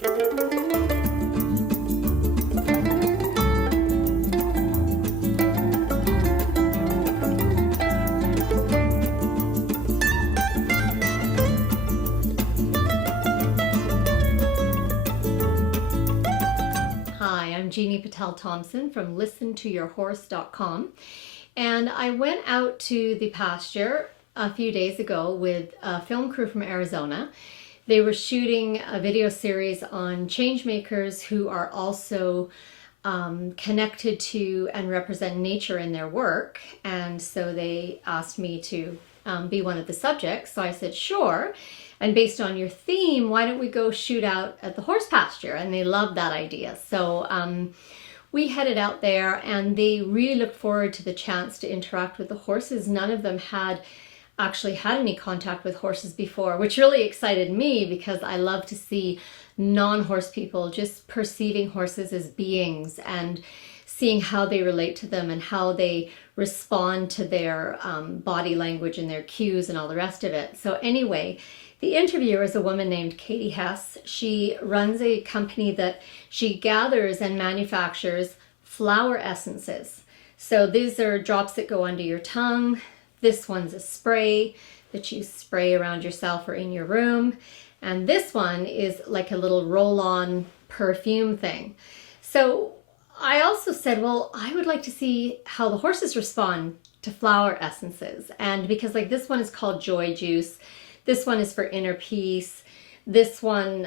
Hi, I'm Jeannie Patel Thompson from listentoyourhorse.com, and I went out to the pasture a few days ago with a film crew from Arizona. They were shooting a video series on change makers who are also connected to and represent nature in their work, and so they asked me to be one of the subjects. So I said sure, and based on your theme, why don't we go shoot out at the horse pasture? And they loved that idea. So we headed out there, and they really looked forward to the chance to interact with the horses. None of them had actually had any contact with horses before, which really excited me because I love to see non-horse people just perceiving horses as beings and seeing how they relate to them and how they respond to their body language and their cues and all the rest of it. So anyway, the interviewer is a woman named Katie Hess. She runs a company that she gathers and manufactures flower essences. So these are drops that go under your tongue. This one's a spray that you spray around yourself or in your room. And this one is like a little roll-on perfume thing. So I also said, well, I would like to see how the horses respond to flower essences. And because like this one is called Joy Juice. This one is for inner peace. This one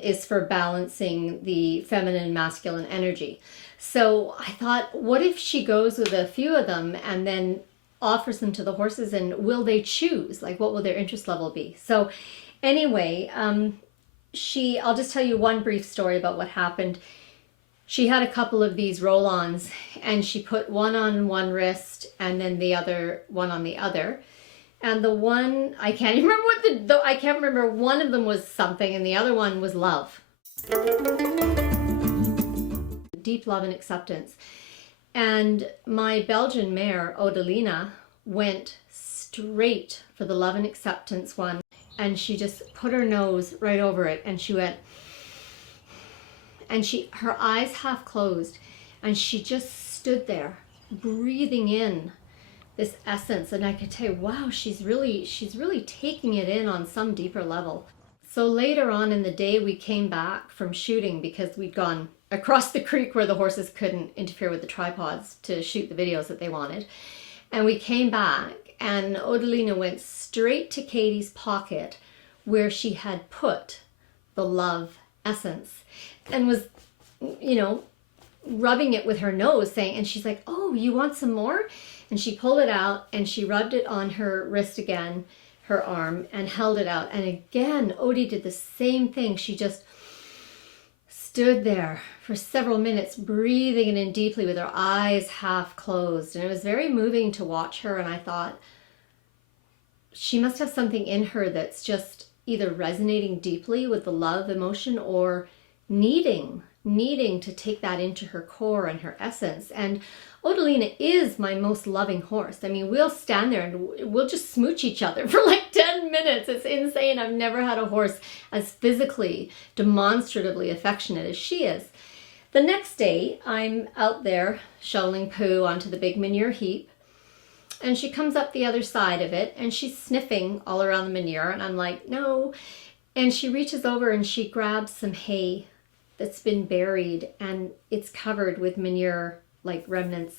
is for balancing the feminine and masculine energy. So I thought, what if she goes with a few of them and then offers them to the horses, and will they choose? Like, what will their interest level be? So anyway, I'll just tell you one brief story about what happened. She had a couple of these roll-ons, and she put one on one wrist and then the other one on the other. And the one, I can't even remember I can't remember, one of them was something and the other one was love. Deep love and acceptance. And my Belgian mare, Odelina, went straight for the love and acceptance one. And she just put her nose right over it and she went, and her eyes half closed, and she just stood there breathing in this essence. And I could tell, wow, she's really taking it in on some deeper level. So later on in the day, we came back from shooting because we'd gone across the creek where the horses couldn't interfere with the tripods to shoot the videos that they wanted. And we came back, and Odelina went straight to Katie's pocket where she had put the love essence and was, rubbing it with her nose, saying, and she's like, oh, you want some more? And she pulled it out and she rubbed it on her wrist again, her arm, and held it out. And again, Odie did the same thing. She just stood there for several minutes, breathing it in deeply with her eyes half closed. And it was very moving to watch her. And I thought, she must have something in her that's just either resonating deeply with the love emotion or needing to take that into her core and her essence. And Odelina is my most loving horse. I mean, we'll stand there and we'll just smooch each other for like 10 minutes. It's insane. I've never had a horse as physically, demonstratively affectionate as she is. The next day, I'm out there shoveling poo onto the big manure heap, and she comes up the other side of it and she's sniffing all around the manure, and I'm like, no. And she reaches over and she grabs some hay that's been buried and it's covered with manure, like remnants.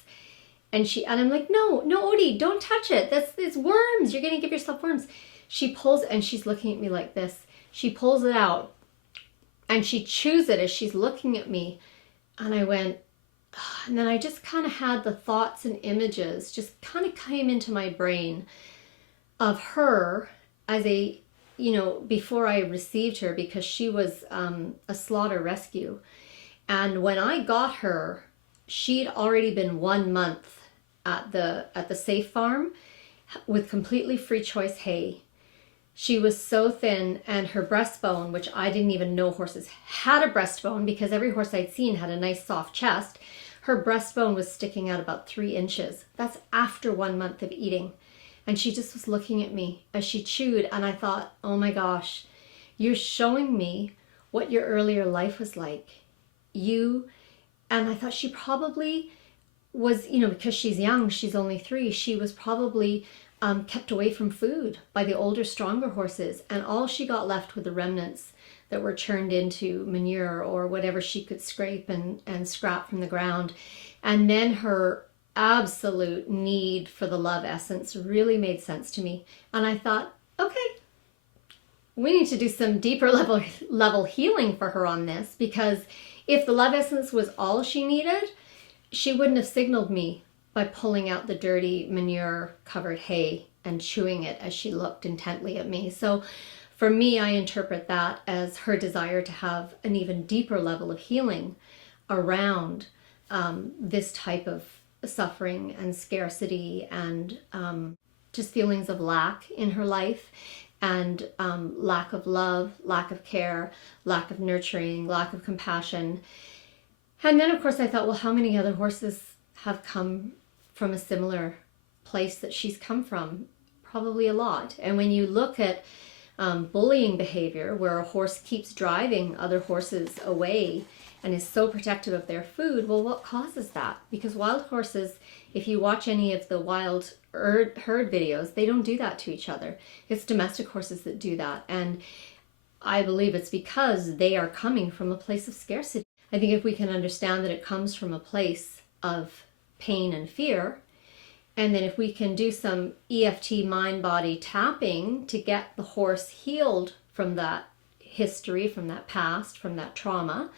And I'm like, no, Odie, don't touch it. It's worms. You're going to give yourself worms. She pulls, and she's looking at me like this. She pulls it out and she chews it as she's looking at me. And I went, and then I just kind of had the thoughts and images just kind of came into my brain of her as a, before I received her, because she was a slaughter rescue. And when I got her, she'd already been 1 month at the safe farm with completely free choice hay. She was so thin, and her breastbone, which I didn't even know horses had a breastbone because every horse I'd seen had a nice soft chest, her breastbone was sticking out about 3 inches. That's after 1 month of eating. And she just was looking at me as she chewed, and I thought, oh my gosh, you're showing me what your earlier life was like. And I thought she probably was, because she's young, she's only 3, she was probably kept away from food by the older, stronger horses, and all she got left were the remnants that were churned into manure or whatever she could scrape and scrap from the ground. And then her absolute need for the love essence really made sense to me. And I thought, okay, we need to do some deeper level healing for her on this, because if the love essence was all she needed, she wouldn't have signaled me by pulling out the dirty manure covered hay and chewing it as she looked intently at me. So for me, I interpret that as her desire to have an even deeper level of healing around this type of suffering and scarcity and just feelings of lack in her life, and lack of love, lack of care, lack of nurturing, lack of compassion. And then of course I thought, well, how many other horses have come from a similar place that she's come from? Probably a lot. And when you look at bullying behavior, where a horse keeps driving other horses away and is so protective of their food, well, what causes that? Because wild horses, if you watch any of the wild herd videos, they don't do that to each other. It's domestic horses that do that. And I believe it's because they are coming from a place of scarcity. I think if we can understand that it comes from a place of pain and fear, and then if we can do some EFT mind-body tapping to get the horse healed from that history, from that past, from that trauma,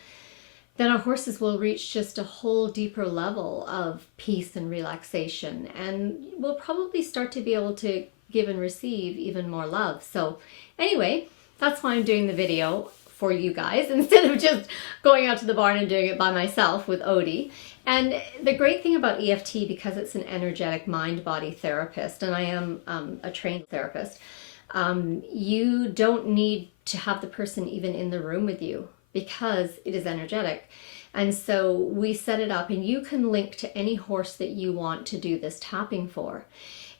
then our horses will reach just a whole deeper level of peace and relaxation, and we'll probably start to be able to give and receive even more love. So anyway, that's why I'm doing the video for you guys instead of just going out to the barn and doing it by myself with Odie. And the great thing about EFT, because it's an energetic mind-body therapist, and I am a trained therapist, you don't need to have the person even in the room with you, because it is energetic. And so we set it up, and you can link to any horse that you want to do this tapping for.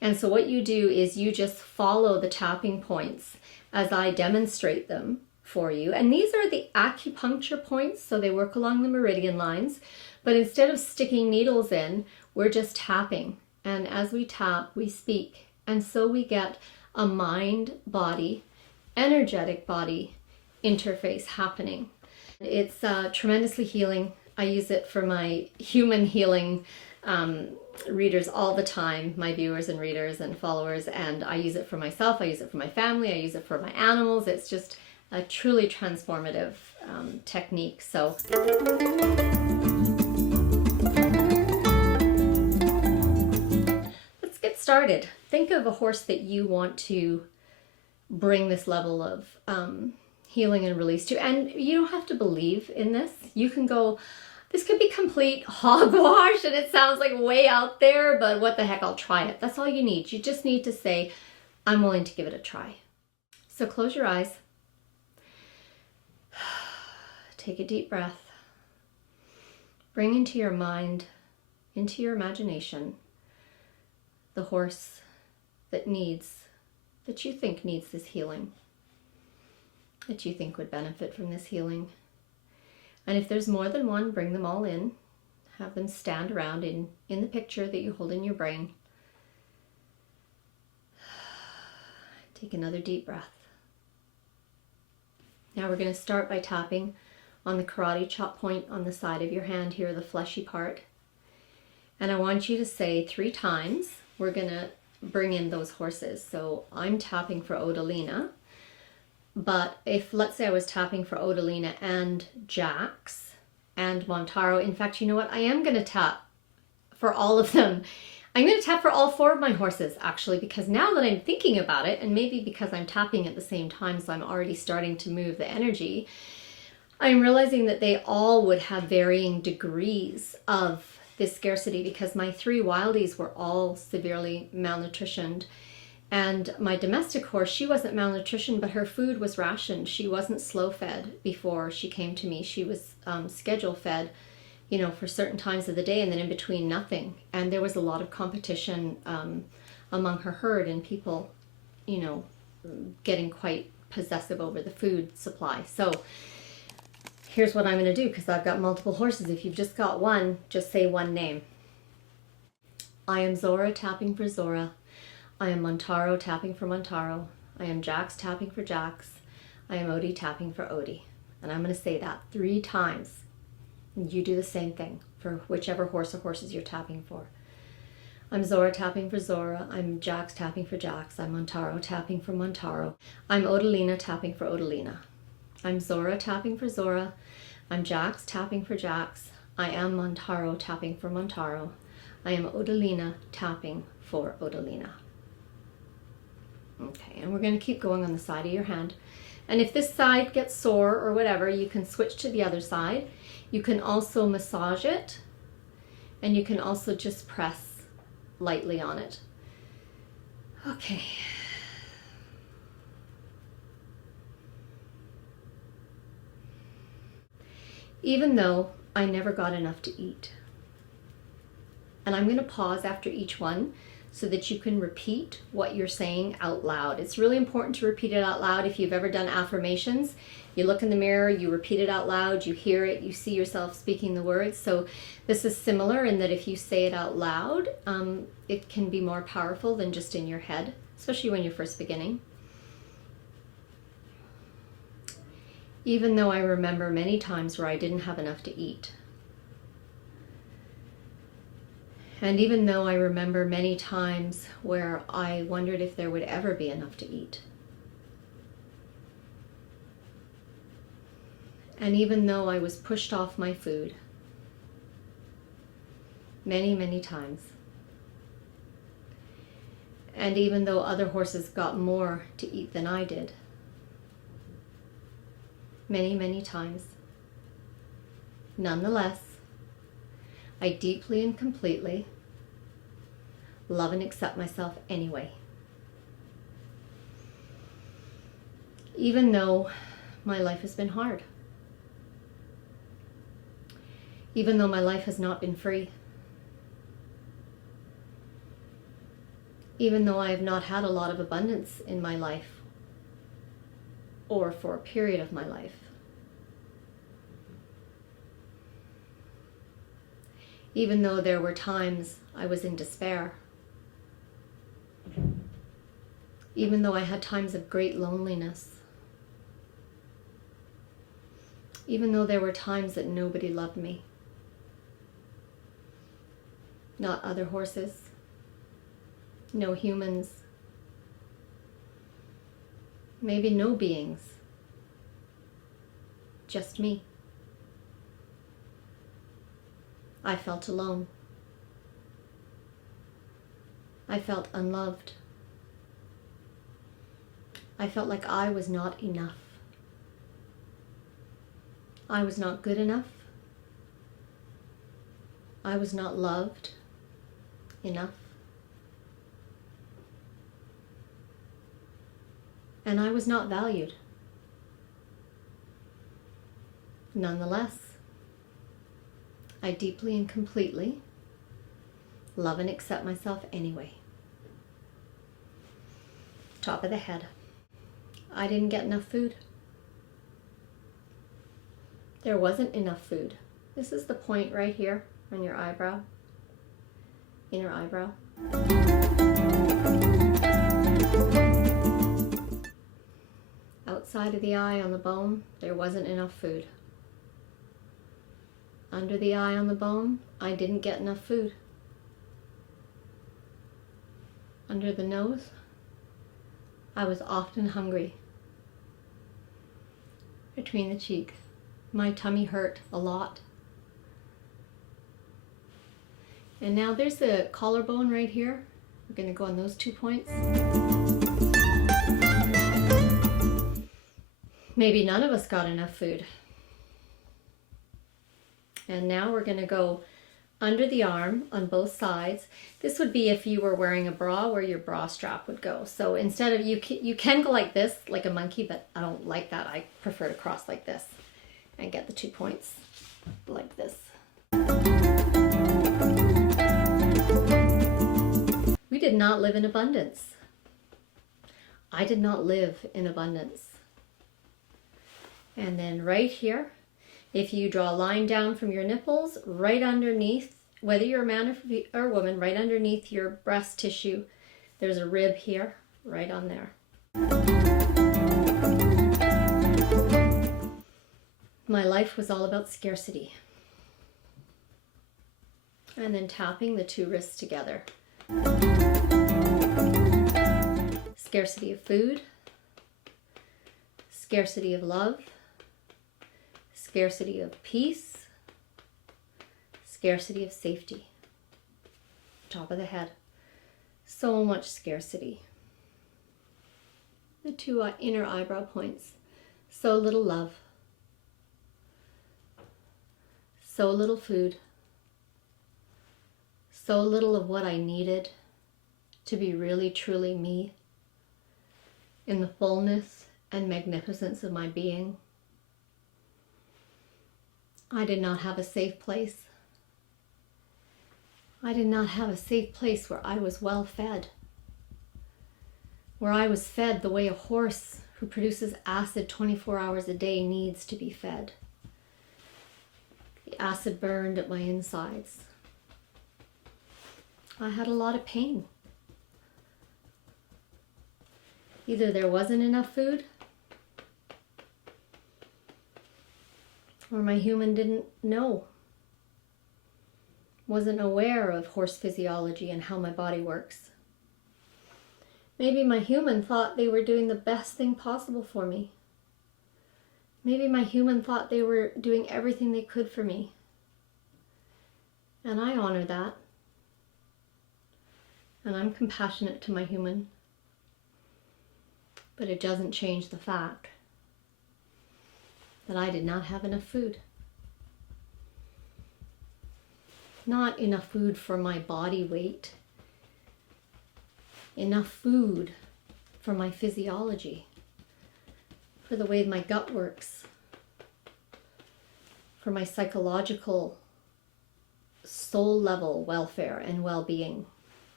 And so what you do is you just follow the tapping points as I demonstrate them for you. And these are the acupuncture points, so they work along the meridian lines. But instead of sticking needles in, we're just tapping. And as we tap, we speak. And so we get a mind-body, energetic body interface happening. It's tremendously healing. I use it for my human healing readers all the time, my viewers and readers and followers, and I use it for myself, I use it for my family, I use it for my animals. It's just a truly transformative technique. So let's get started. Think of a horse that you want to bring this level of healing and release to. And you don't have to believe in this. You can go, this could be complete hogwash and it sounds like way out there, but what the heck, I'll try it. That's all you need. You just need to say, I'm willing to give it a try. So close your eyes. Take a deep breath. Bring into your mind, into your imagination, the horse that you think needs this healing, that you think would benefit from this healing. And if there's more than one, bring them all in. Have them stand around in the picture that you hold in your brain. Take another deep breath. Now we're going to start by tapping on the karate chop point on the side of your hand here, the fleshy part. And I want you to say 3 times, we're going to bring in those horses. So I'm tapping for Odalina. But if, let's say I was tapping for Odalina and Jax and Montaro, in fact, you know what? I am going to tap for all of them. I'm going to tap for all 4 of my horses, actually, because now that I'm thinking about it, and maybe because I'm tapping at the same time, so I'm already starting to move the energy, I'm realizing that they all would have varying degrees of this scarcity, because my 3 wildies were all severely malnutritioned. And my domestic horse, she wasn't malnutritioned, but her food was rationed. She wasn't slow fed before she came to me. She was schedule fed, for certain times of the day, and then in between nothing. And there was a lot of competition among her herd, and people, getting quite possessive over the food supply. So Here's what I'm going to do because I've got multiple horses. If you've just got one, just say one name. I am Zora tapping for Zora. I am Montaro tapping for Montaro. I am Jax tapping for Jax. I am Odie tapping for Odie. And I'm going to say that 3 times. And you do the same thing for whichever horse or horses you're tapping for. I'm Zora tapping for Zora. I'm Jax tapping for Jax. I'm Montaro tapping for Montaro. I'm Odalina tapping for Odalina. I'm Zora tapping for Zora. I'm Jax tapping for Jax. I am Montaro tapping for Montaro. I am Odalina tapping for Odalina. Okay, and we're going to keep going on the side of your hand. And if this side gets sore or whatever, you can switch to the other side. You can also massage it, and you can also just press lightly on it. Okay. Even though I never got enough to eat. And I'm going to pause after each one so that you can repeat what you're saying out loud. It's really important to repeat it out loud. If you've ever done affirmations, you look in the mirror, you repeat it out loud, you hear it, you see yourself speaking the words. So this is similar in that if you say it out loud, it can be more powerful than just in your head, especially when you're first beginning. Even though I remember many times where I didn't have enough to eat. And even though I remember many times where I wondered if there would ever be enough to eat. And even though I was pushed off my food many, many times. And even though other horses got more to eat than I did. Many, many times. Nonetheless, I deeply and completely love and accept myself anyway. Even though my life has been hard. Even though my life has not been free. Even though I have not had a lot of abundance in my life or for a period of my life. Even though there were times I was in despair. Even though I had times of great loneliness. Even though there were times that nobody loved me. Not other horses. No humans. Maybe no beings. Just me. I felt alone. I felt unloved. I felt like I was not enough. I was not good enough. I was not loved enough. And I was not valued. Nonetheless, I deeply and completely love and accept myself anyway. Top of the head. I didn't get enough food. There wasn't enough food. This is the point right here on your eyebrow, inner eyebrow. Outside of the eye on the bone, there wasn't enough food. Under the eye on the bone, I didn't get enough food. Under the nose, I was often hungry. Between the cheek, my tummy hurt a lot. And now there's the collarbone right here. We're going to go on those 2 points. Maybe none of us got enough food. And now we're going to go under the arm on both sides. This would be if you were wearing a bra where your bra strap would go. So instead of, you can go like this, like a monkey, but I don't like that. I prefer to cross like this and get the 2 points like this. We did not live in abundance. I did not live in abundance. And then right here, If you draw a line down from your nipples, right underneath, whether you're a man or a woman, right underneath your breast tissue, there's a rib here, right on there. My life was all about scarcity. And then tapping the two wrists together. Scarcity of food, scarcity of love, scarcity of peace, scarcity of safety. Top of the head. So much scarcity. The two inner eyebrow points. So little love. So little food. So little of what I needed to be really, truly me in the fullness and magnificence of my being. I did not have a safe place. I did not have a safe place where I was well fed. Where I was fed the way a horse who produces acid 24 hours a day needs to be fed. The acid burned at my insides. I had a lot of pain. Either there wasn't enough food, or my human didn't know, wasn't aware of horse physiology and how my body works. Maybe my human thought they were doing the best thing possible for me. Maybe my human thought they were doing everything they could for me. And I honor that. And I'm compassionate to my human. But it doesn't change the fact that I did not have enough food. Not enough food for my body weight. Enough food for my physiology, for the way my gut works, for my psychological, soul level welfare and well-being.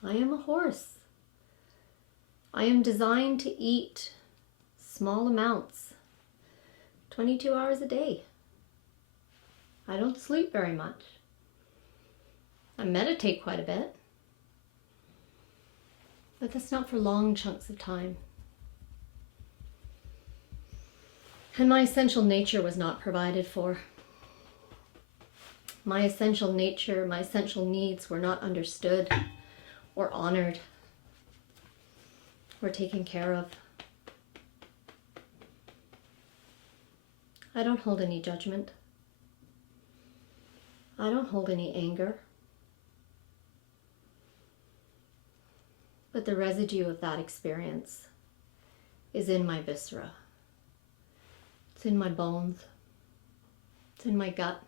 I am a horse. I am designed to eat small amounts, 22 hours a day. I don't sleep very much. I meditate quite a bit, but that's not for long chunks of time. And my essential nature was not provided for. My essential nature, my essential needs were not understood or honored or taken care of. I don't hold any judgment. I don't hold any anger. But the residue of that experience is in my viscera. It's in my bones. It's in my gut.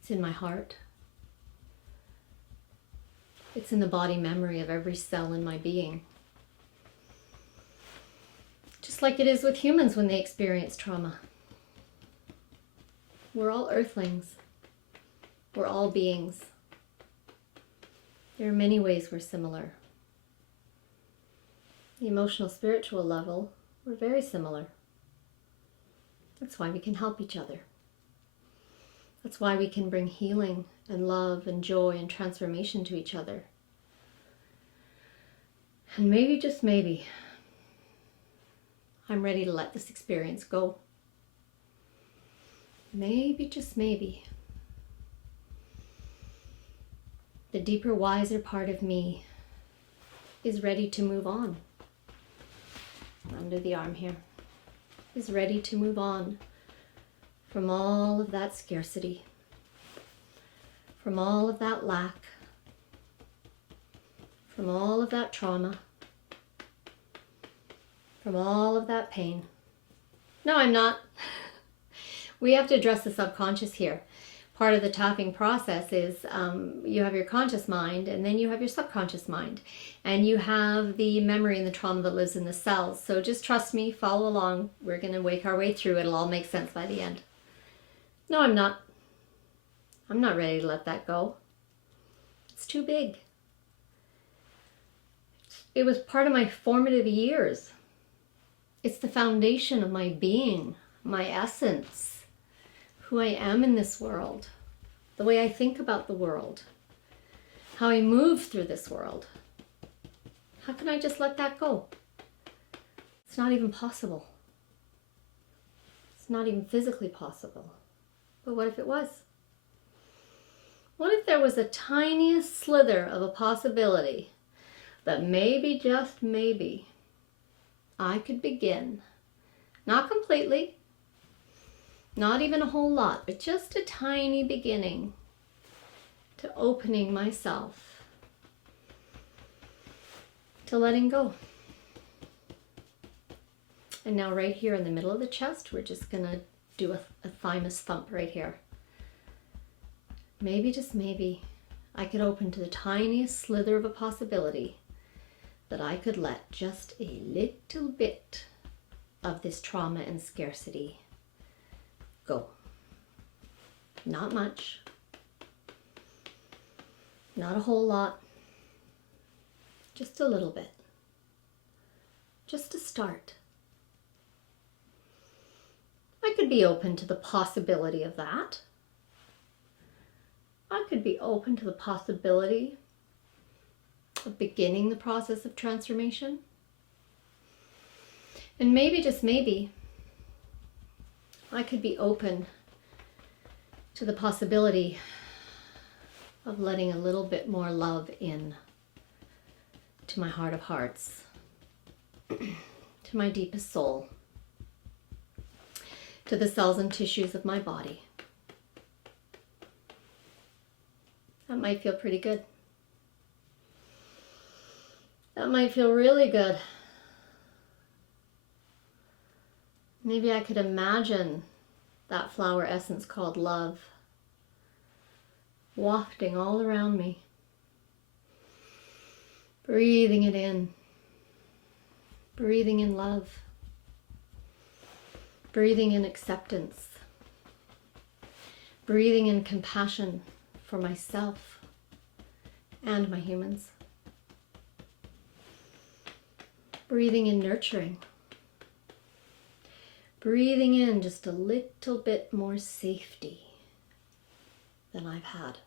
It's in my heart. It's in the body memory of every cell in my being. Just like it is with humans when they experience trauma. We're all earthlings. We're all beings. There are many ways we're similar. The emotional, spiritual level, we're very similar. That's why we can help each other. That's why we can bring healing and love and joy and transformation to each other. And maybe, just maybe, I'm ready to let this experience go. Maybe, just maybe, the deeper, wiser part of me is ready to move on. Under the arm here. Is ready to move on from all of that scarcity, from all of that lack, from all of that trauma, from all of that pain. No, I'm not. We have to address the subconscious here. Part of the tapping process is you have your conscious mind, and then you have your subconscious mind, and you have the memory and the trauma that lives in the cells. So just trust me, follow along. We're going to wake our way through. It'll all make sense by the end. No, I'm not. I'm not ready to let that go. It's too big. It was part of my formative years. It's the foundation of my being, my essence, who I am in this world, the way I think about the world, how I move through this world. How can I just let that go? It's not even possible. It's not even physically possible. But what if it was? What if there was a tiniest slither of a possibility that maybe, just maybe, I could begin, not completely, not even a whole lot, but just a tiny beginning to opening myself, to letting go. And now right here in the middle of the chest, we're just gonna do a thymus thump right here. Maybe, just maybe, I could open to the tiniest slither of a possibility that I could let just a little bit of this trauma and scarcity go. Not much, not a whole lot, just a little bit, just to start. I could be open to the possibility of that. I could be open to the possibility of beginning the process of transformation. And maybe, just maybe, I could be open to the possibility of letting a little bit more love in to my heart of hearts, to my deepest soul, to the cells and tissues of my body. That might feel pretty good. That might feel really good. Maybe I could imagine that flower essence called love wafting all around me. Breathing it in. Breathing in love. Breathing in acceptance. Breathing in compassion for myself and my humans. Breathing in nurturing. Breathing in just a little bit more safety than I've had.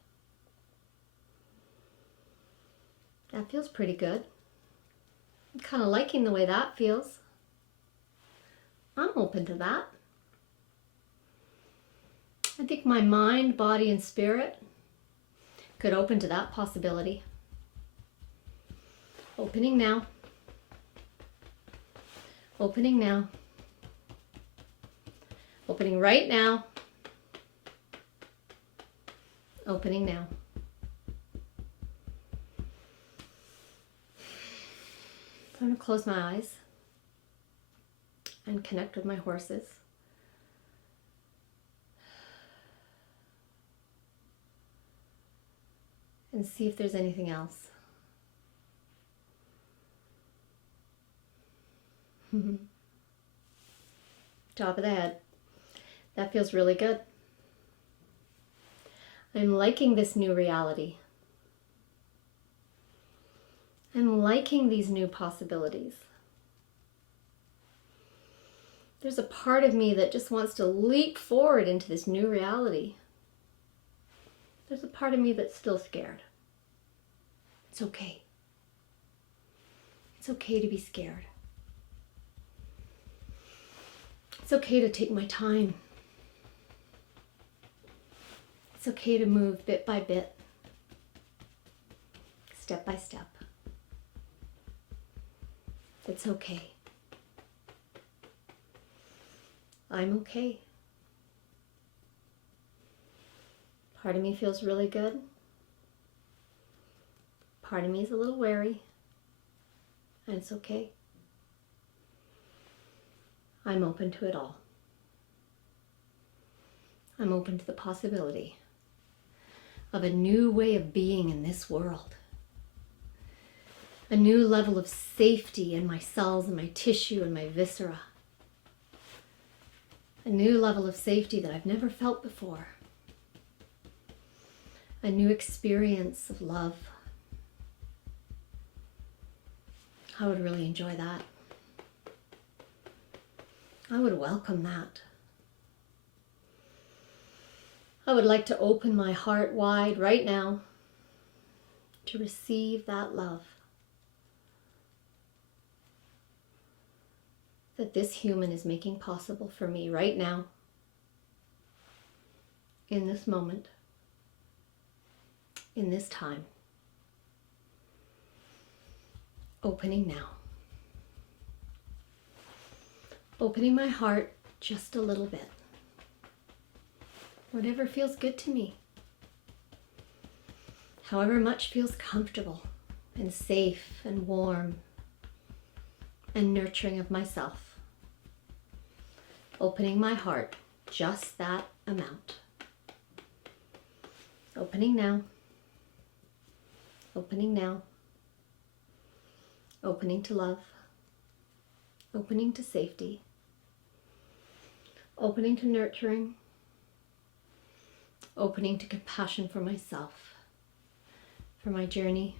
That feels pretty good. I'm kind of liking the way that feels. I'm open to that. I think my mind, body, and spirit could open to that possibility. Opening now. Opening now. Opening right now. Opening now. I'm going to close my eyes and connect with my horses. And see if there's anything else. Top of the head. That feels really good. I'm liking this new reality. I'm liking these new possibilities. There's a part of me that just wants to leap forward into this new reality. There's a part of me that's still scared. It's okay. It's okay to be scared. It's okay to take my time. It's okay to move bit by bit, step by step. It's okay. I'm okay. Part of me feels really good. Part of me is a little wary, and it's okay. I'm open to it all. I'm open to the possibility of a new way of being in this world. A new level of safety in my cells and my tissue and my viscera. A new level of safety that I've never felt before. A new experience of love. I would really enjoy that. I would welcome that. I would like to open my heart wide right now to receive that love that this human is making possible for me right now, in this moment, in this time. Opening now. Opening my heart just a little bit. Whatever feels good to me. However much feels comfortable and safe and warm and nurturing of myself. Opening my heart just that amount. Opening now. Opening now. Opening to love. Opening to safety. Opening to nurturing. Opening to compassion for myself, for my journey,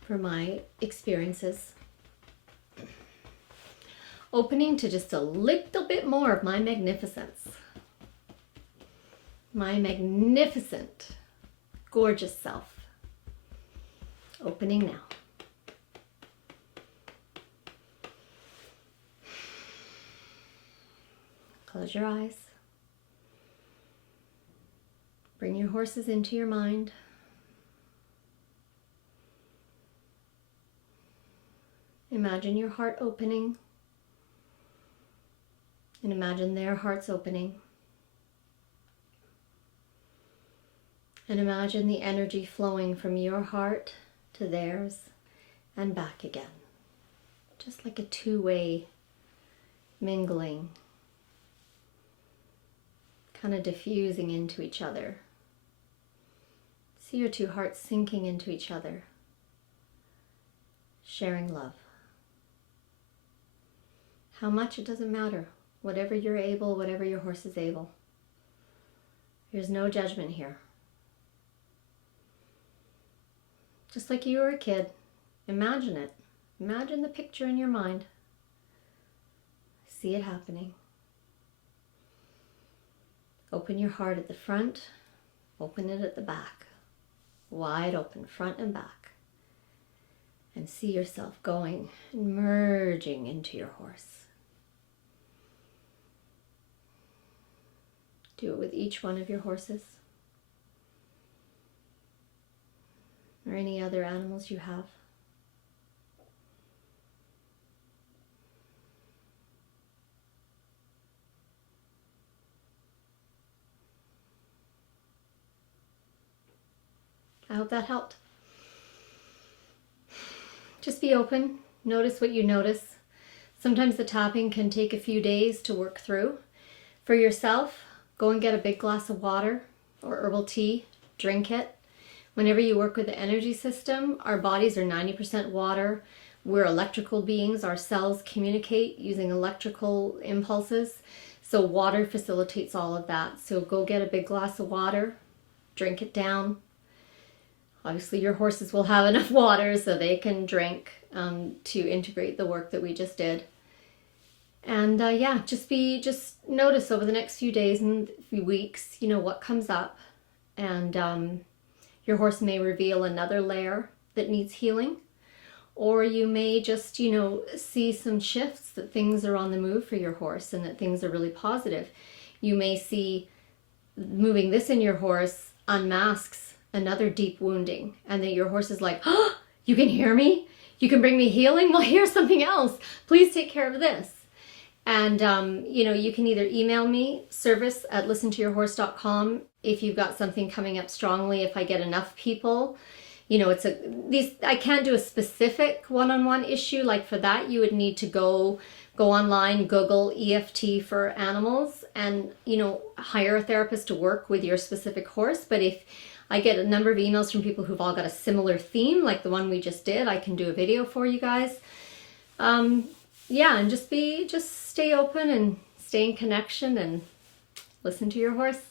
for my experiences. Opening to just a little bit more of my magnificence. My magnificent, gorgeous self. Opening now. Close your eyes. Bring your horses into your mind. Imagine your heart opening. And imagine their hearts opening. And imagine the energy flowing from your heart to theirs and back again. Just like a two-way mingling. Kind of diffusing into each other. See your two hearts sinking into each other. Sharing love. How much, it doesn't matter. Whatever you're able, whatever your horse is able. There's no judgment here. Just like you were a kid, imagine it. Imagine the picture in your mind. See it happening. Open your heart at the front, open it at the back. Wide open, front and back. And see yourself going and merging into your horse. Do it with each one of your horses. Or any other animals you have. I hope that helped. Just be open. Notice what you notice. Sometimes the tapping can take a few days to work through. For yourself, go and get a big glass of water or herbal tea. Drink it. Whenever you work with the energy system, our bodies are 90% water. We're electrical beings. Our cells communicate using electrical impulses. So water facilitates all of that. So go get a big glass of water. Drink it down. Obviously your horses will have enough water so they can drink to integrate the work that we just did. And yeah, just notice over the next few days and few weeks, what comes up. And your horse may reveal another layer that needs healing. Or you may just, see some shifts, that things are on the move for your horse and that things are really positive. You may see moving this in your horse unmasks another deep wounding, and that your horse is like, oh, you can hear me? You can bring me healing? Well, here's something else. Please take care of this. And, you can either email me, service@listentoyourhorse.com, if you've got something coming up strongly, if I get enough people. I can't do a specific one-on-one issue. Like for that, you would need to go online, Google EFT for animals, and, hire a therapist to work with your specific horse. But if I get a number of emails from people who've all got a similar theme, like the one we just did, I can do a video for you guys. Yeah, and just stay open and stay in connection and listen to your horse.